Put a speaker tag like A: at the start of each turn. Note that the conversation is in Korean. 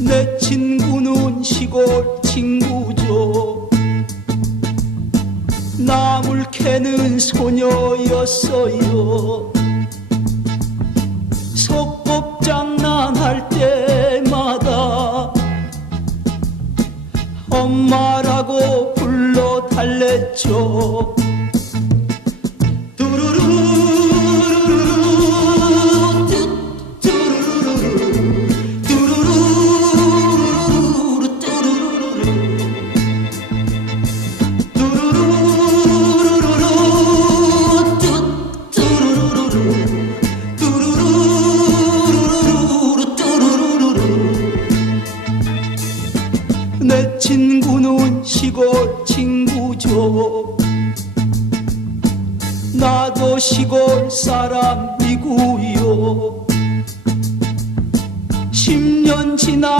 A: 내 친구는 시골 친구죠. 나물 캐는 소녀였어요. 속법 장난할 때마다 엄마라고 불러 달랬죠 내 친구는 시골 친구죠. 나도 시골 사람이고요. 10년 지나